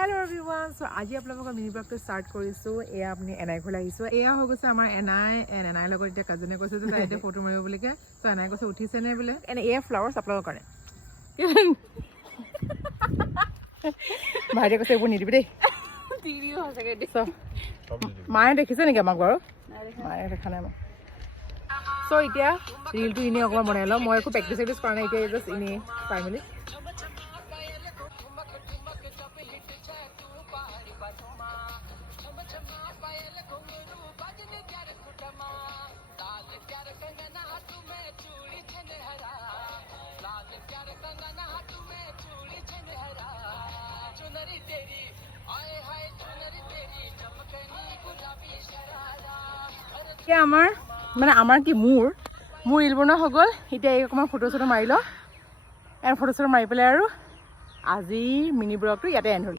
Hello everyone, so আজি আপোনালোকৰ mini ব্লগটো start কৰিছো। এয়া আপুনি এনাই ঘৰলৈ আহিছো। এয়া হৈ গৈছে আমাৰ এনাই লগত এতিয়া কাজনে কৈছে যে তাই এতিয়া ফটো মাৰিব বুলিকে। সো এনাই কৈছে উঠিছে নে বোলে। এনে এয়া ফ্লাৱাৰ্ছ আপোনালোকৰ কাৰণে। ভাইটিয়ে কৈছে এইবোৰ নিদিবি দেই। মায়ে দেখিছে নেকি আমাক বাৰু? মায়ে দেখা নাই আমাক। সো এতিয়া ৰিলটো এনেই অকণমান বনাই লওঁ। মই একো প্ৰেক্টিচ কৰা নাই, এতিয়া জাষ্ট এনেই চাই মেলি। আমাৰ মানে আমাৰ কি মোৰ ৰিল বনোৱা হৈ গ'ল। এতিয়া এই অকণমান ফটো চটো মাৰি লওঁ। ফটো চটো মাৰি পেলাই আৰু আজি মিনি ব্লগটো ইয়াতে এণ্ড হ'ল।